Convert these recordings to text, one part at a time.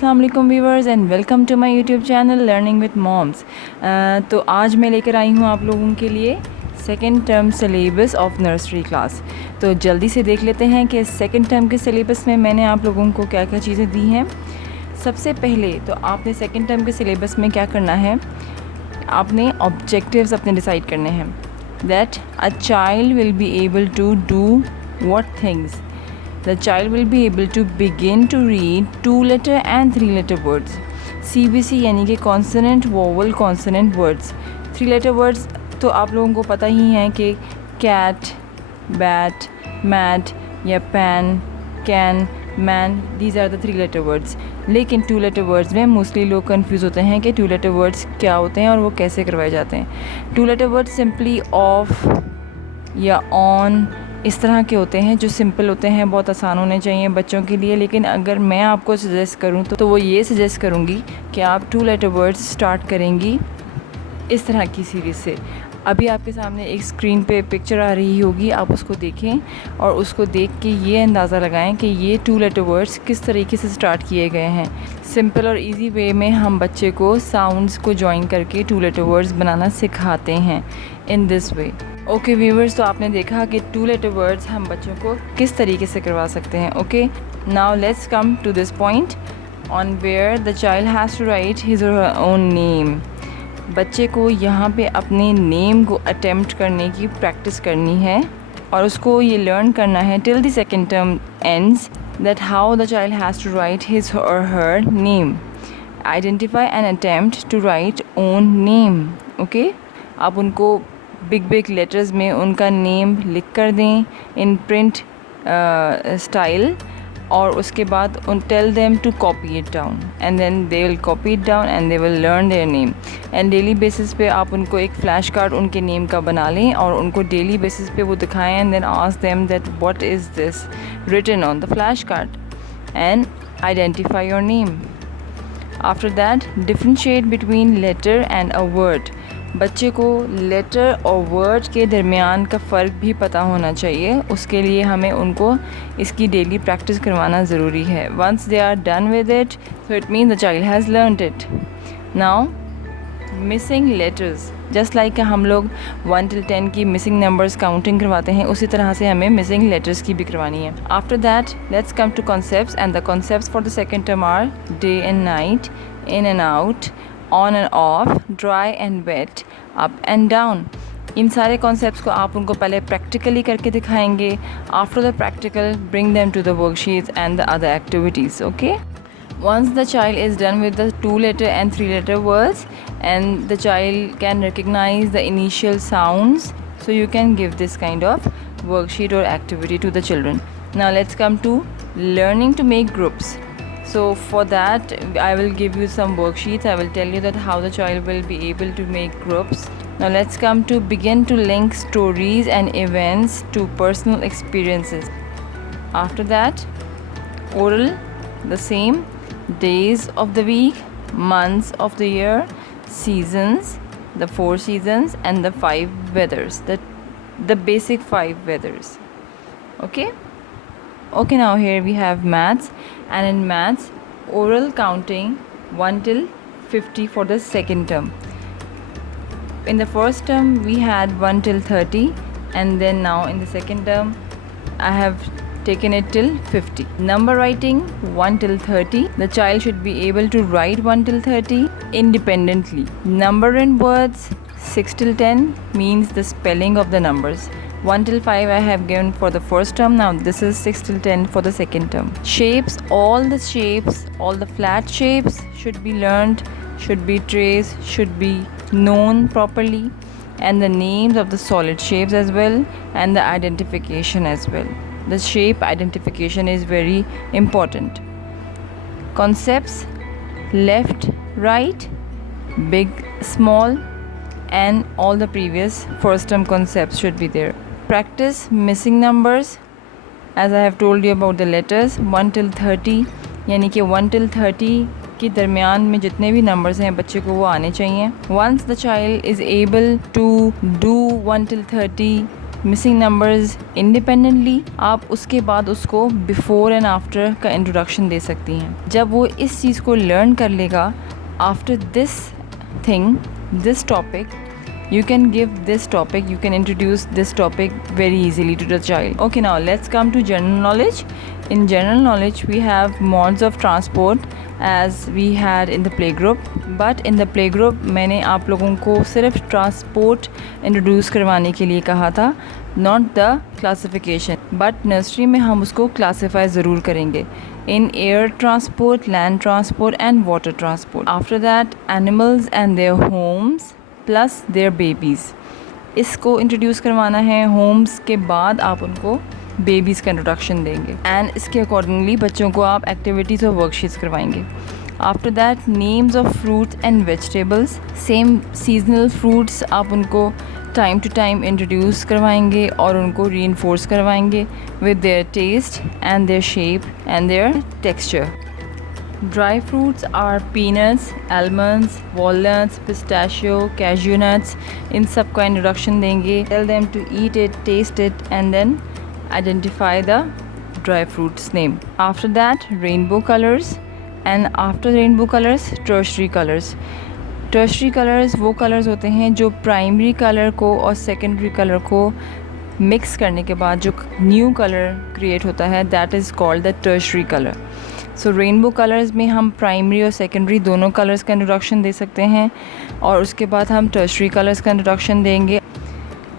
अस्सलाम वालेकुम viewers and welcome to my YouTube channel learning with moms. तो आज मैं लेकर आई हूँ आप लोगों के लिए second term syllabus of nursery class. तो जल्दी से देख लेते हैं कि सेकेंड टर्म के सिलेबस में मैंने आप लोगों को क्या क्या चीज़ें दी हैं। सबसे पहले तो आपने सेकेंड टर्म के सिलेबस में क्या करना है, आपने ऑब्जेक्टिव्स अपने डिसाइड करने हैं। That a child will be able to do what things. The child will be able to begin to read 2-letter and 3-letter words. CBC यानी कि consonant, vowel, consonant words. 3-letter words तो आप लोगों को पता ही है कि cat, bat, mat या pan, can, man, these are the 3-letter words. लेकिन 2-letter words में मोस्टली लोग कंफ्यूज होते हैं कि 2-letter words क्या होते हैं और वो कैसे करवाए जाते हैं। 2-letter words सिंपली ऑफ या ऑन इस तरह के होते हैं जो सिंपल होते हैं, बहुत आसान होने चाहिए बच्चों के लिए। लेकिन अगर मैं आपको सजेस्ट करूं तो वो ये सजेस्ट करूंगी कि आप 2-letter वर्ड्स स्टार्ट करेंगी इस तरह की सीरीज़ से। अभी आपके सामने एक स्क्रीन पे पिक्चर आ रही होगी, आप उसको देखें और उसको देख के ये अंदाज़ा लगाएं कि ये 2-letter वर्ड्स किस तरीके से स्टार्ट किए गए हैं। सिंपल और इजी वे में हम बच्चे को साउंड्स को जॉइन करके 2-letter वर्ड्स बनाना सिखाते हैं in this way. Okay viewers, तो आपने देखा कि 2-letter वर्ड्स हम बच्चों को किस तरीके से करवा सकते हैं। Okay, now let's come to this point on where the child has to write his और हर ओन नेम। बच्चे को यहाँ पे अपने नेम को अटेम्प्ट करने की प्रैक्टिस करनी है और उसको ये लर्न करना है till the second term ends that how the child has to write his और her name. Identify and attempt to write own name. Okay, आप उनको बिग लेटर्स में उनका नेम लिख कर दें इन प्रिंट स्टाइल और उसके बाद tell them to copy it down and then they will copy it down and they will learn their name. And daily basis पे आप उनको एक फ्लैश कार्ड उनके नेम का बना लें और उनको डेली बेसिस पे वो दिखाएं and then ask them that what is this written on the flash card and identify your name. After that differentiate between letter and a word. बच्चे को लेटर और वर्ड के दरमियान का फ़र्क भी पता होना चाहिए, उसके लिए हमें उनको इसकी डेली प्रैक्टिस करवाना ज़रूरी है। Once they are done with it so it mean the child has learned it. Now missing letters, just like हम लोग 1 till 10 की मिसिंग नंबर्स काउंटिंग करवाते हैं, उसी तरह से हमें मिसिंग लेटर्स की भी करवानी है। After that let's come to concepts and the concepts for the second term are day and night, in and out, on and off, dry and wet, up and down. इन सारे concepts को आप उनको पहले प्रैक्टिकली करके दिखाएंगे। After the practical bring them to the worksheets and the other activities. Okay, once the child is done with the 2-letter and 3-letter words and the child can recognize the initial sounds, so you can give this kind of worksheet or activity to the children. Now let's come to learning to make groups. So for that I will give you some worksheets. I will tell you that how the child will be able to make groups. Now let's come to begin to link stories and events to personal experiences. After that oral, the same, days of the week, months of the year, seasons, the 4 seasons and the 5 weathers, the basic 5 weathers. Okay, now here we have maths, and in maths oral counting 1 till 50 for the second term. In the first term we had 1 till 30 and then now in the second term I have taken it till 50. Number writing 1 till 30. The child should be able to write 1 till 30 independently. Number in words 6 till 10 means the spelling of the numbers. 1 till 5 I have given for the first term. Now this is 6 till 10 for the second term. Shapes, all the shapes, all the flat shapes should be learned, should be traced, should be known properly, and the names of the solid shapes as well and the identification as well. The shape identification is very important. Concepts left, right, big, small, and all the previous first term concepts should be there. Practice missing numbers as I have told you about the letters 1 till 30, यानी कि 1 till 30 के दरमियान में जितने भी नंबर्स हैं बच्चे को वो आने चाहिए। Once the child is able to do 1 till 30 मिसिंग नंबर्स इंडिपेंडेंटली, आप उसके बाद उसको बिफ़ोर एंड आफ्टर का इंट्रोडक्शन दे सकती हैं। जब वो इस चीज़ को लर्न कर लेगा, after this thing, this topic, you can give this topic, you can introduce this topic very easily to the child. Okay, now let's come to general knowledge. In general knowledge we have modes of transport as we had in the playgroup, but in the playgroup मैंने आप लोगों को सिर्फ transport introduce करवाने के लिए कहा था, not the classification, but nursery में हम उसको क्लासीफाई ज़रूर करेंगे in air transport, land transport and water transport. After that, animals and their homes plus there babies, इसको इंट्रोड्यूस करवाना है। होम्स के बाद आप उनको बेबीज़ का इंट्रोडक्शन देंगे एंड इसके अकॉर्डिंगली बच्चों को आप एक्टिविटीज़ और वर्कशीट्स करवाएंगे। After that, names of fruits and vegetables, same seasonal fruits आप उनको टाइम टू टाइम इंट्रोड्यूस करवाएंगे और उनको रीइंफोर्स करवाएंगे with their taste and their shape and their texture. Dry fruits are peanuts, almonds, walnuts, pistachio, cashew nuts. इन सब का introduction देंगे। Tell them to eat it, taste it and then identify the dry fruits name. After that, rainbow colors, and after rainbow colors, tertiary colors. Tertiary colors वो colors होते हैं जो primary color को और secondary color को मिक्स करने के बाद जो न्यू कलर क्रिएट होता है, that is called the tertiary colour. So rainbow colours में हम प्राइमरी और सेकेंडरी दोनों कलर्स का इंट्रोडक्शन दे सकते हैं और उसके बाद हम टर्शरी कलर्स का इंट्रोडक्शन देंगे।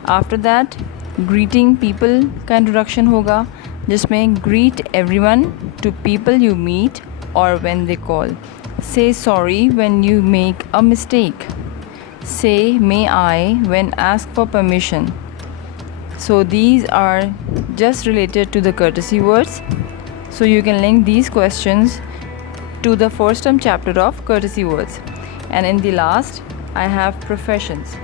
आफ्टर दैट, ग्रीटिंग पीपल का इंट्रोडक्शन होगा जिसमें greet everyone to people you meet और when they call, say sorry when you make a mistake, say may I when ask for permission. So these are just related to the courtesy words. So you can link these questions to the first term chapter of courtesy words. And in the last, I have professions.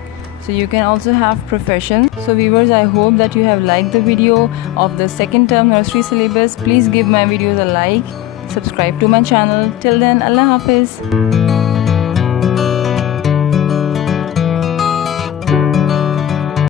So you can also have professions. So viewers, I hope that you have liked the video of the second term nursery syllabus. Please give my videos a like, subscribe to my channel. Till then, Allah Hafiz.